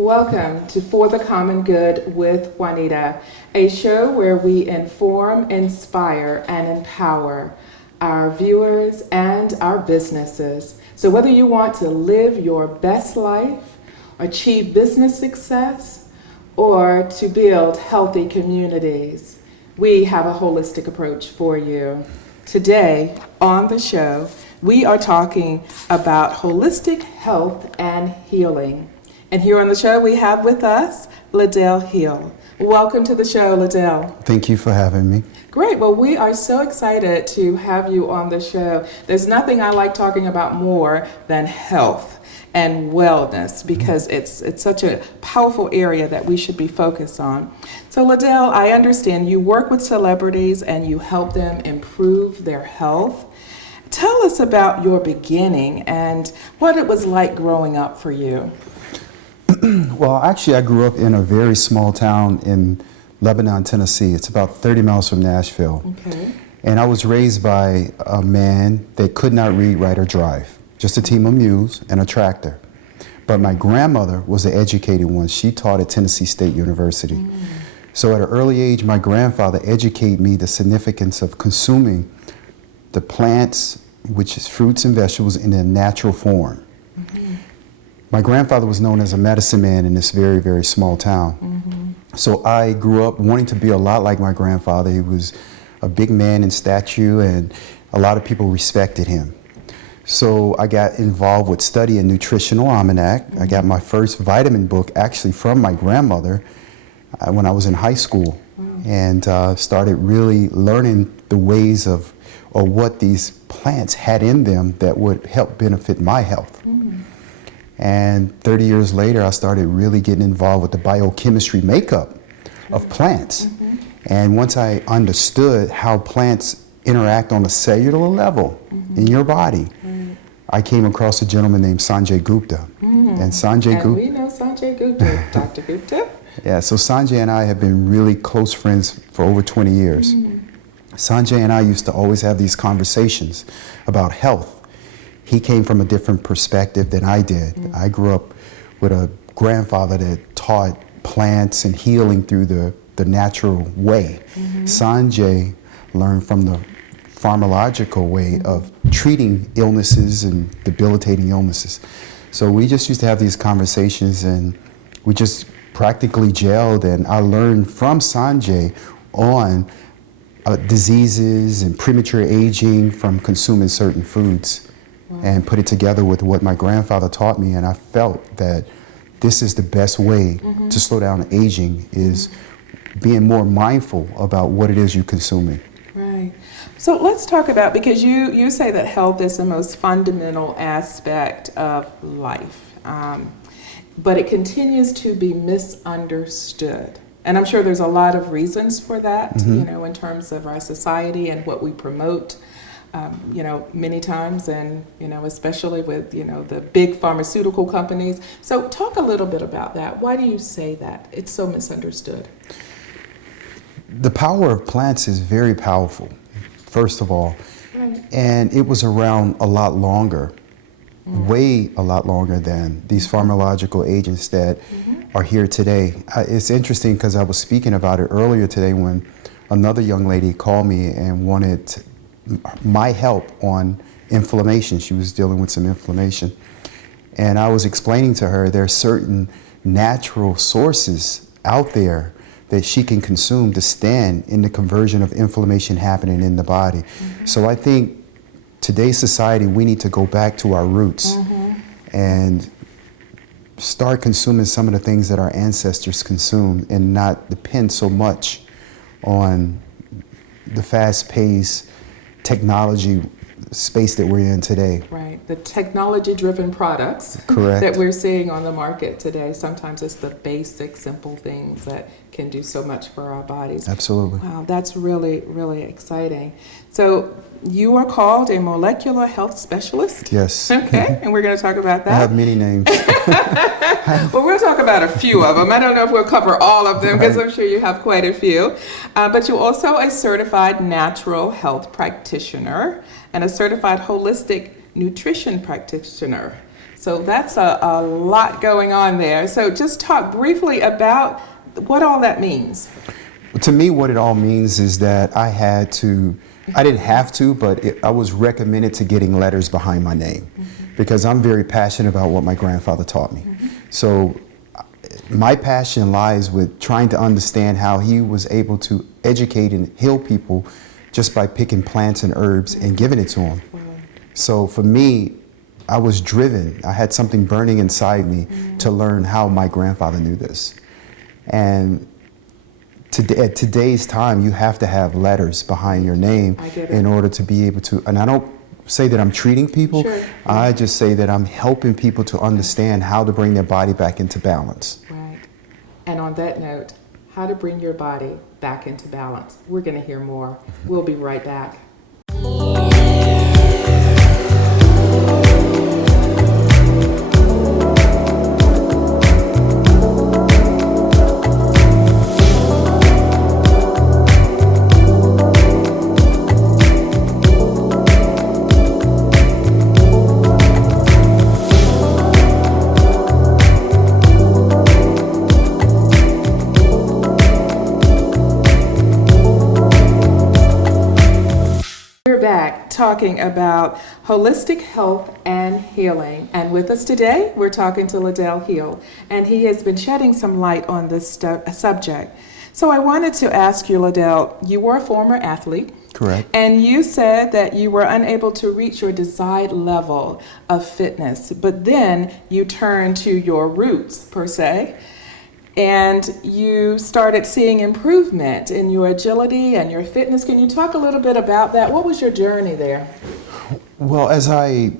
Welcome to For the Common Good with Juanita, a show where we inform, inspire, and empower our viewers and our businesses. So whether you want to live your best life, achieve business success, or to build healthy communities, we have a holistic approach for you. Today on the show, we are talking about holistic health and healing. And here on the show, we have with us Ladell Hill. Welcome to the show, Ladell. Thank you for having me. Great. Well, we are so excited to have you on the show. There's nothing I like talking about more than health and wellness because it's such a powerful area that we should be focused on. So, Ladell, I understand you work with celebrities and you help them improve their health. Tell us about your beginning and what it was like growing up for you. Well, actually, I grew up in a very small town in Lebanon, Tennessee. It's about 30 miles from Nashville. Okay. And I was raised by a man that could not read, write, or drive, just a team of mules and a tractor. But my grandmother was an educated one. She taught at Tennessee State University. So at an early age, my grandfather educated me the significance of consuming the plants, which is fruits and vegetables, in a natural form. My grandfather was known as a medicine man in this very, very small town. So I grew up wanting to be a lot like my grandfather. He was a big man in stature and a lot of people respected him. So I got involved with studying Nutritional Almanac. I got my first vitamin book actually from my grandmother when I was in high school and started really learning the ways of or what these plants had in them that would help benefit my health. And 30 years later, I started really getting involved with the biochemistry makeup of plants. And once I understood how plants interact on a cellular level in your body, I came across a gentleman named Sanjay Gupta. And Sanjay Gupta. We know Sanjay Gupta, Dr. Gupta. Yeah, so Sanjay and I have been really close friends for over 20 years. Sanjay and I used to always have these conversations about health. He came from a different perspective than I did. I grew up with a grandfather that taught plants and healing through the natural way. Sanjay learned from the pharmacological way of treating illnesses and debilitating illnesses. So we just used to have these conversations and we just practically gelled, and I learned from Sanjay on diseases and premature aging from consuming certain foods. And put it together with what my grandfather taught me, and I felt that this is the best way to slow down aging, is being more mindful about what it is you're consuming. Right. So let's talk about, because you say that health is the most fundamental aspect of life, but it continues to be misunderstood. And I'm sure there's a lot of reasons for that, you know, in terms of our society and what we promote. You know, many times, and, you know, especially with, you know, the big pharmaceutical companies. So talk a little bit about that. Why do you say that? It's so misunderstood. The power of plants is very powerful, first of all. Right. And it was around a lot longer, way a lot longer than these pharmacological agents that are here today. It's interesting because I was speaking about it earlier today when another young lady called me and wanted my help on inflammation. She was dealing with some inflammation. And I was explaining to her there are certain natural sources out there that she can consume to stand in the conversion of inflammation happening in the body. So I think today's society, we need to go back to our roots and start consuming some of the things that our ancestors consumed and not depend so much on the fast-paced technology space that we're in today. Right, the technology-driven products that we're seeing on the market today. Sometimes it's the basic, simple things that can do so much for our bodies. Absolutely. Wow, that's really, really exciting. So you are called a molecular health specialist? Yes. Okay, and we're going to talk about that. I have many names. Well, we'll talk about a few of them. I don't know if we'll cover all of them because I'm sure you have quite a few. But you're also a certified natural health practitioner and a certified holistic nutrition practitioner. So that's a lot going on there. So just talk briefly about what all that means. To me, what it all means is that I didn't have to, but I was recommended to getting letters behind my name because I'm very passionate about what my grandfather taught me. So my passion lies with trying to understand how he was able to educate and heal people just by picking plants and herbs and giving it to them. So for me, I was driven. I had something burning inside me to learn how my grandfather knew this. And at today's time, you have to have letters behind your name in order to be able to, and I don't say that I'm treating people, Sure. I just say that I'm helping people to understand how to bring their body back into balance. Right. And on that note, how to bring your body back into balance. We're going to hear more. We'll be right back. Talking about holistic health and healing. And with us today, we're talking to Ladell Hill, and he has been shedding some light on this subject. So I wanted to ask you, Ladell, you were a former athlete. Correct. And you said that you were unable to reach your desired level of fitness, but then you turned to your roots, per se, and you started seeing improvement in your agility and your fitness. Can you talk a little bit about that? What was your journey there? Well, as I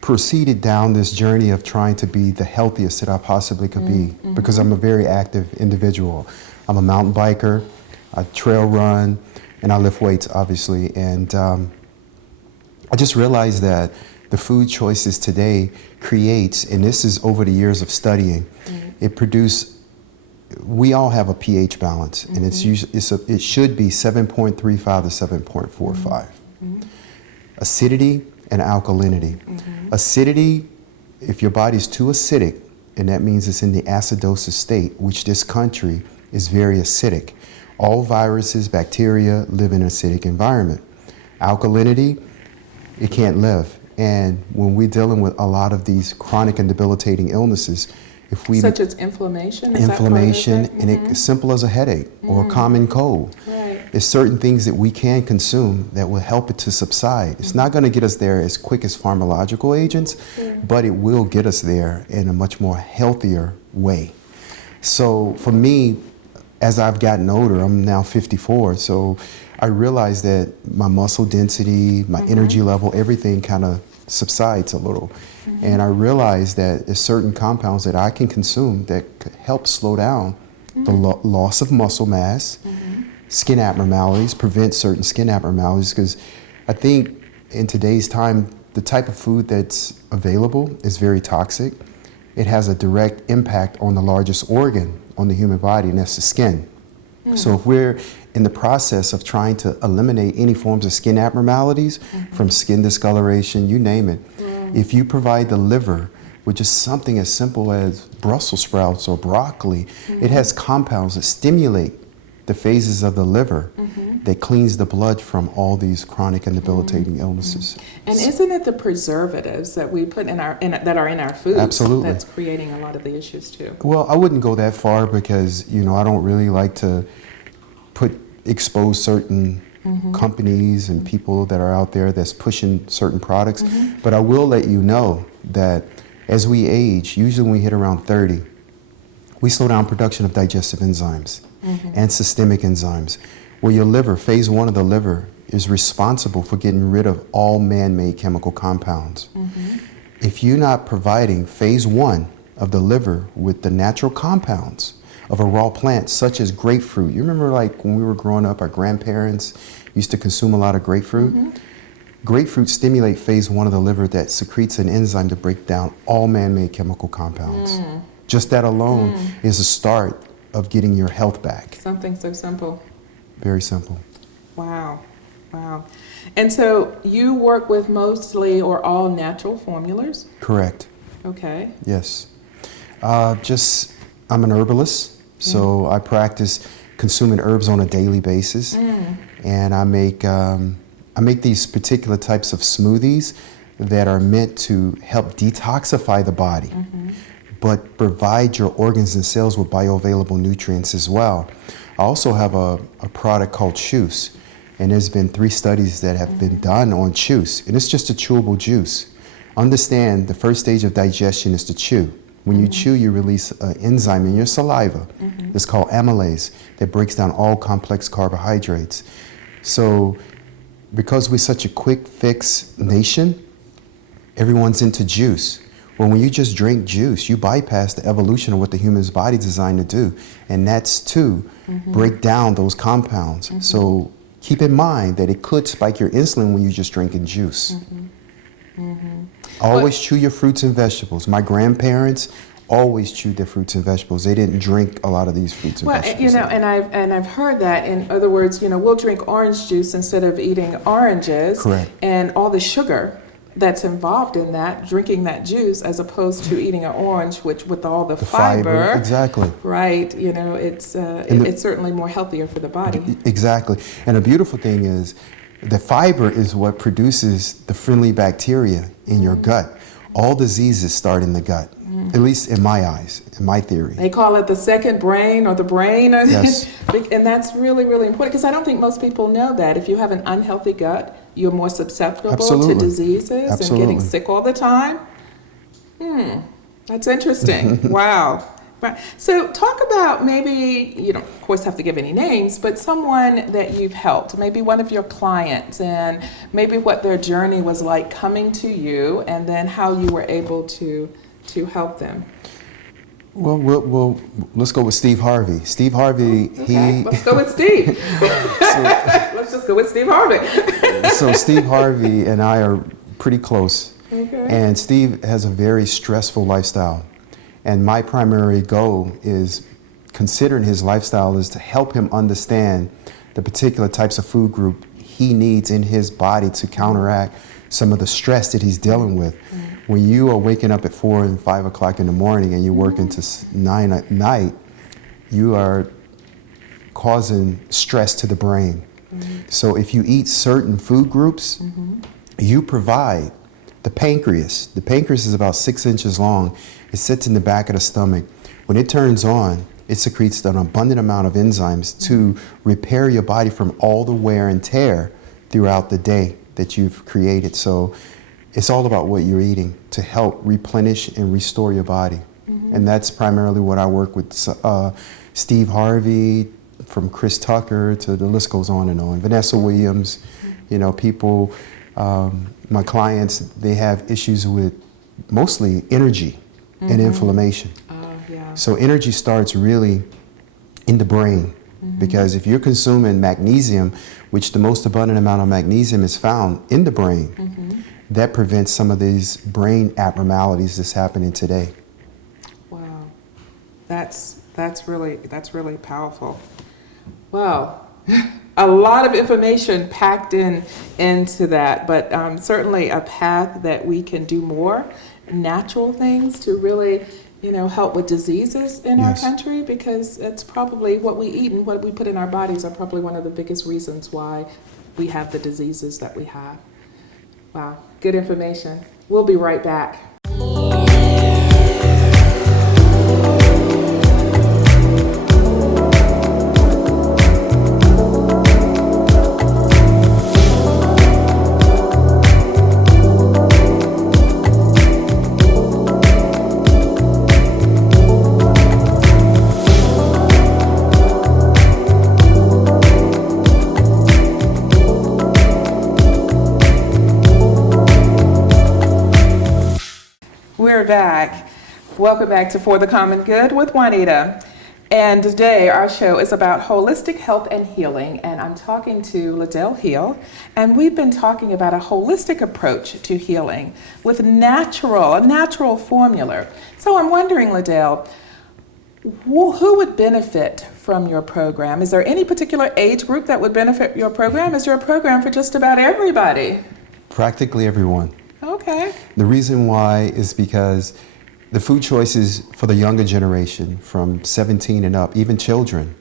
proceeded down this journey of trying to be the healthiest that I possibly could be, because I'm a very active individual. I'm a mountain biker, I trail run, and I lift weights, obviously. And I just realized that the food choices today creates, and this is over the years of studying, we all have a pH balance, and it should be 7.35 to 7.45. Acidity and alkalinity. Acidity, if your body's too acidic, and that means it's in the acidosis state, which this country is very acidic. All viruses, bacteria live in an acidic environment. Alkalinity, it can't live. And when we're dealing with a lot of these chronic and debilitating illnesses, if we such as inflammation, and it's simple as a headache or a common cold. Right. It's certain things that we can consume that will help it to subside. It's not going to get us there as quick as pharmacological agents, but it will get us there in a much more healthier way. So for me, as I've gotten older, I'm now 54, so I realized that my muscle density, my energy level, everything kind of subsides a little. And I realized that there's certain compounds that I can consume that could help slow down the loss of muscle mass, skin abnormalities, prevent certain skin abnormalities, because I think in today's time, the type of food that's available is very toxic. It has a direct impact on the largest organ on the human body, and that's the skin. So if we're in the process of trying to eliminate any forms of skin abnormalities, from skin discoloration, you name it, if you provide the liver with just something as simple as Brussels sprouts or broccoli, it has compounds that stimulate the phases of the liver that cleans the blood from all these chronic and debilitating illnesses. And isn't it the preservatives that we put that are in our foods Absolutely. that's creating a lot of the issues too? Well, I wouldn't go that far because, I don't really like to expose certain companies and people that are out there that's pushing certain products. But I will let you know that as we age, usually when we hit around 30, we slow down production of digestive enzymes and systemic enzymes, where your liver, phase 1 of the liver, is responsible for getting rid of all man-made chemical compounds. If you're not providing phase 1 of the liver with the natural compounds of a raw plant, such as grapefruit. You remember, like, when we were growing up, our grandparents used to consume a lot of grapefruit? Grapefruit stimulate phase 1 of the liver that secretes an enzyme to break down all man-made chemical compounds. Just that alone is a start of getting your health back. Something so simple. Very simple. Wow. Wow. And so you work with mostly or all natural formulas? Correct. Okay. Yes. I'm an herbalist, so I practice consuming herbs on a daily basis, and I make these particular types of smoothies that are meant to help detoxify the body, but provide your organs and cells with bioavailable nutrients as well. I also have a product called Juice, and there's been 3 studies that have been done on juice, and it's just a chewable juice. Understand the first stage of digestion is to chew. When you chew, you release an enzyme in your saliva. It's called amylase that breaks down all complex carbohydrates. So because we're such a quick fix nation, everyone's into juice. Well, when you just drink juice, you bypass the evolution of what the human's body is designed to do, and that's to break down those compounds. So keep in mind that it could spike your insulin when you're just drinking juice. Always chew your fruits and vegetables. My grandparents always chewed their fruits and vegetables. They didn't drink a lot of these fruits and vegetables. You know, and I've heard that. In other words, you know, we'll drink orange juice instead of eating oranges. Correct. And all the sugar that's involved in that, drinking that juice, as opposed to eating an orange, which with all the fiber. Exactly. Right. You know, it's certainly more healthier for the body. Exactly. And the beautiful thing is, the fiber is what produces the friendly bacteria in your gut. All diseases start in the gut, at least in my eyes, in my theory. They call it the second brain or the brain. Yes. And that's really, really important, because I don't think most people know that. If you have an unhealthy gut, you're more susceptible to diseases and getting sick all the time. That's interesting. Wow. Right. So talk about maybe, you don't of course have to give any names, but someone that you've helped, maybe one of your clients, and maybe what their journey was like coming to you, and then how you were able to help them. Well, let's go with Steve Harvey. Steve Harvey, let's go with Steve. Let's just go with Steve Harvey. So Steve Harvey and I are pretty close. Okay. And Steve has a very stressful lifestyle. And my primary goal is, considering his lifestyle, is to help him understand the particular types of food group he needs in his body to counteract some of the stress that he's dealing with. When you are waking up at 4 and 5 o'clock in the morning and you work into 9 at night, you are causing stress to the brain. So if you eat certain food groups, you provide the pancreas. The pancreas is about 6 inches long. It sits in the back of the stomach. When it turns on, it secretes an abundant amount of enzymes to repair your body from all the wear and tear throughout the day that you've created. So it's all about what you're eating to help replenish and restore your body. And that's primarily what I work with. Steve Harvey, from Chris Tucker to the list goes on and on. Vanessa Williams, you know, people, my clients, they have issues with mostly energy and inflammation. So energy starts really in the brain, because if you're consuming magnesium, which the most abundant amount of magnesium is found in the brain, that prevents some of these brain abnormalities that's happening today. Wow, that's really powerful. Wow. A lot of information packed into that, but certainly a path that we can do more natural things to really, you know, help with diseases in our country, because it's probably what we eat and what we put in our bodies are probably one of the biggest reasons why we have the diseases that we have. Wow, good information. We'll be right back. We're back. Welcome back to For the Common Good with Juanita. And today our show is about holistic health and healing. And I'm talking to Ladell Hill. And we've been talking about a holistic approach to healing with a natural formula. So I'm wondering, Ladell, Who would benefit from your program? Is there any particular age group that would benefit your program? Is your program for just about everybody? Practically everyone. Okay. The reason why is because the food choices for the younger generation from 17 and up, even children,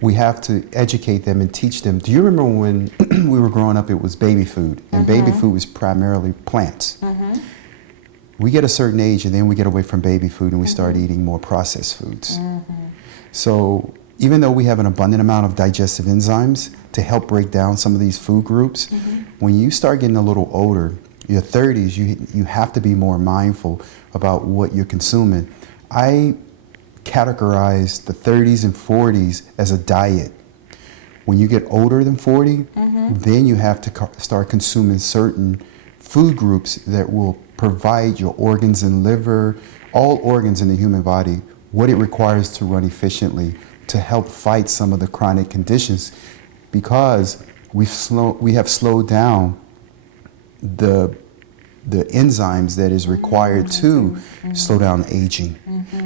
we have to educate them and teach them. Do you remember when we were growing up, it was baby food, and baby food was primarily plants. We get a certain age and then we get away from baby food and we start eating more processed foods. So even though we have an abundant amount of digestive enzymes to help break down some of these food groups, when you start getting a little older, your 30s, you have to be more mindful about what you're consuming. I categorize the 30s and 40s as a diet. When you get older than 40, then you have to start consuming certain food groups that will provide your organs and liver, all organs in the human body, what it requires to run efficiently to help fight some of the chronic conditions, because we have slowed down the enzymes that is required to slow down aging.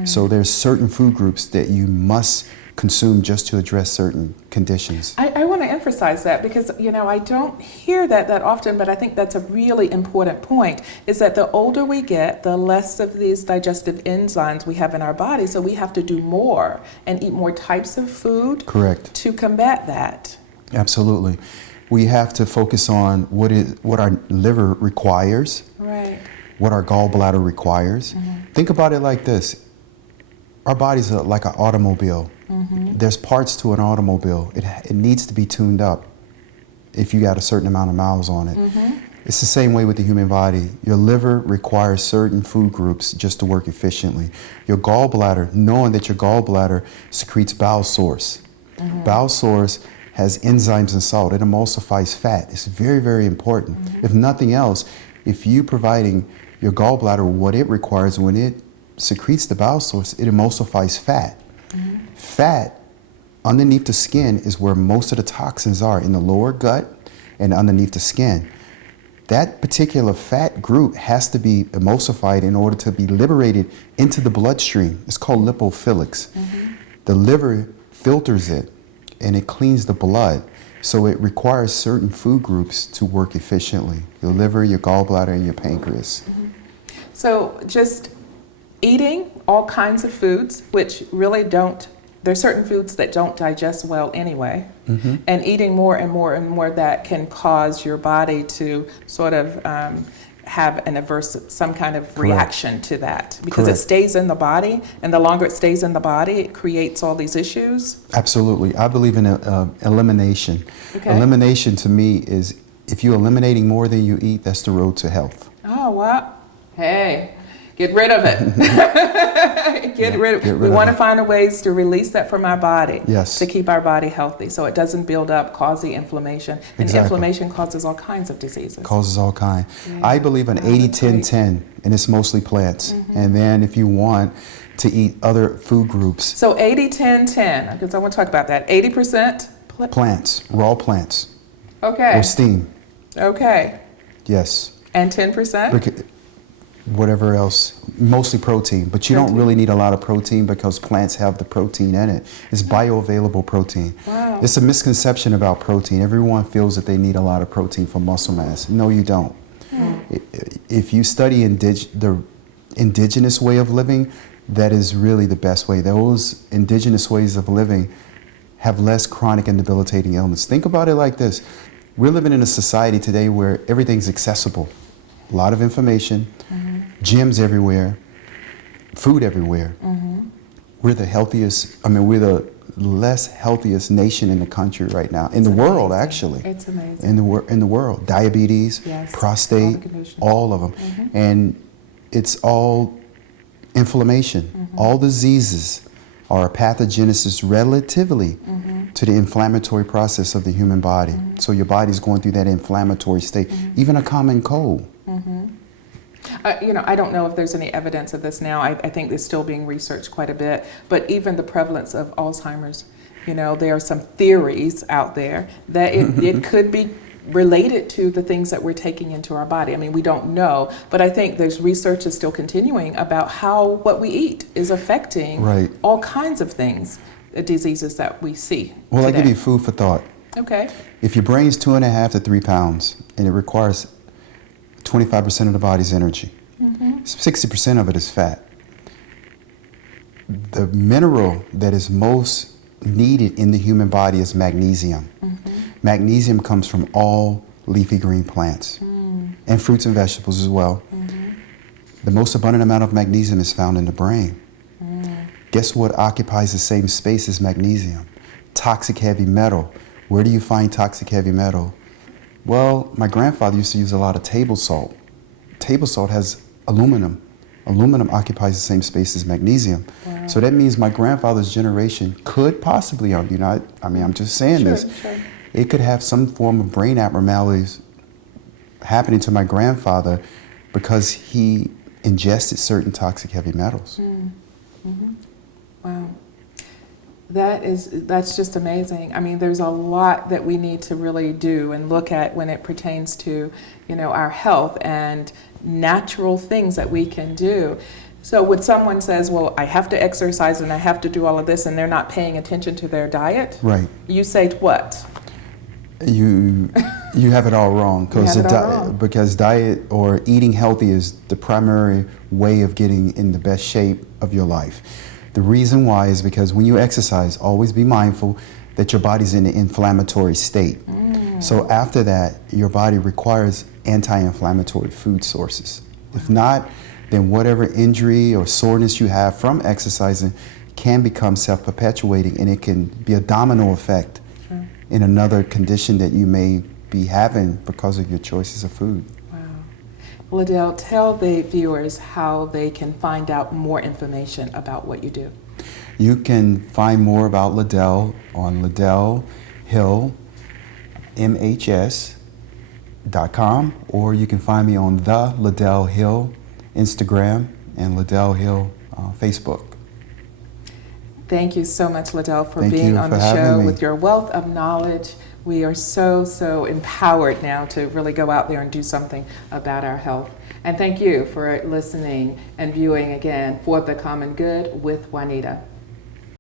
So there's certain food groups that you must consume just to address certain conditions. I want to emphasize that because, I don't hear that often, but I think that's a really important point, is that the older we get, the less of these digestive enzymes we have in our body, so we have to do more and eat more types of food. Correct. To combat that. Absolutely. We have to focus on what our liver requires, right, what our gallbladder requires. Think about it like this. Our bodies are like an automobile. There's parts to an automobile. It needs to be tuned up if you got a certain amount of miles on it. It's the same way with the human body. Your liver requires certain food groups just to work efficiently. Your gallbladder, knowing that your gallbladder secretes bile sores. Bile sores has enzymes and salt. It emulsifies fat. It's very, very important. If nothing else, if you providing your gallbladder what it requires when it secretes the bile sores, it emulsifies fat. Fat underneath the skin is where most of the toxins are, in the lower gut and underneath the skin. That particular fat group has to be emulsified in order to be liberated into the bloodstream. It's called lipophilics. The liver filters it and it cleans the blood. So it requires certain food groups to work efficiently. Your liver, your gallbladder, and your pancreas. So just eating all kinds of foods, which really don't, there's certain foods that don't digest well anyway, and eating more and more and more that can cause your body to sort of have an adverse, some kind of reaction to that, because it stays in the body, and the longer it stays in the body, it creates all these issues. Absolutely. I believe in elimination. Elimination to me is, if you're eliminating more than you eat, that's the road to health. Oh, well, hey, get rid of it. Get rid of it. We want to find ways to release that from our body, to keep our body healthy so it doesn't build up, cause the inflammation. And inflammation causes all kinds of diseases. Causes all kinds. I believe in 80-10-10, and it's mostly plants. And then if you want to eat other food groups. So 80-10-10, because I want to talk about that. 80% plants, raw plants. Okay. Or steam. Okay. Yes. And 10%? Whatever else, mostly protein, but you don't really need a lot of protein because plants have the protein in it. It's bioavailable protein. Wow. It's a misconception about protein. Everyone feels that they need a lot of protein for muscle mass. No, you don't. If you study the indigenous way of living, that is really the best way. Those indigenous ways of living have less chronic and debilitating illness. Think about it like this. We're living in a society today where everything's accessible. A lot of information, gyms everywhere, food everywhere. We're the healthiest, we're the less healthiest nation in the country right now, in the world actually. It's amazing. In the world. Diabetes, prostate, all of them. And it's all inflammation. All diseases are a pathogenesis relatively to the inflammatory process of the human body. So your body's going through that inflammatory state, even a common cold. I don't know if there's any evidence of this now. I think it's still being researched quite a bit. But even the prevalence of Alzheimer's, there are some theories out there that it could be related to the things that we're taking into our body. I mean, we don't know, but I think there's research is still continuing about how what we eat is affecting Right. all kinds of things, the diseases that we see. Well, today. I give you food for thought. Okay. If your brain's 2.5 to 3 pounds and it requires 25% of the body's energy, 60% of it is fat. The mineral that is most needed in the human body is magnesium. Magnesium comes from all leafy green plants and fruits and vegetables as well. The most abundant amount of magnesium is found in the brain. Guess what occupies the same space as magnesium? Toxic heavy metal. Where do you find toxic heavy metal? Well, my grandfather used to use a lot of table salt. Table salt has aluminum. Aluminum occupies the same space as magnesium. Wow. So that means my grandfather's generation could possibly, I mean, I'm just saying Sure, this. sure. It could have some form of brain abnormalities happening to my grandfather because he ingested certain toxic heavy metals. Wow. That's just amazing. I mean, there's a lot that we need to really do and look at when it pertains to, our health and natural things that we can do. So when someone says, well, I have to exercise and I have to do all of this, and they're not paying attention to their diet, Right. you say what? You have it all wrong, because diet or eating healthy is the primary way of getting in the best shape of your life. The reason why is because when you exercise, always be mindful that your body's in an inflammatory state. So after that, your body requires anti-inflammatory food sources. If not, then whatever injury or soreness you have from exercising can become self-perpetuating, and it can be a domino effect in another condition that you may be having because of your choices of food. Wow. Ladell, tell the viewers how they can find out more information about what you do. You can find more about Ladell on Ladell Hill, MHS.com, or you can find me on the Ladell Hill Instagram and Ladell Hill Facebook. Thank you so much, Ladell, for Thank being you on for the having show me. with your wealth of knowledge. We are so empowered now to really go out there and do something about our health. And thank you for listening and viewing again for The Common Good with Juanita.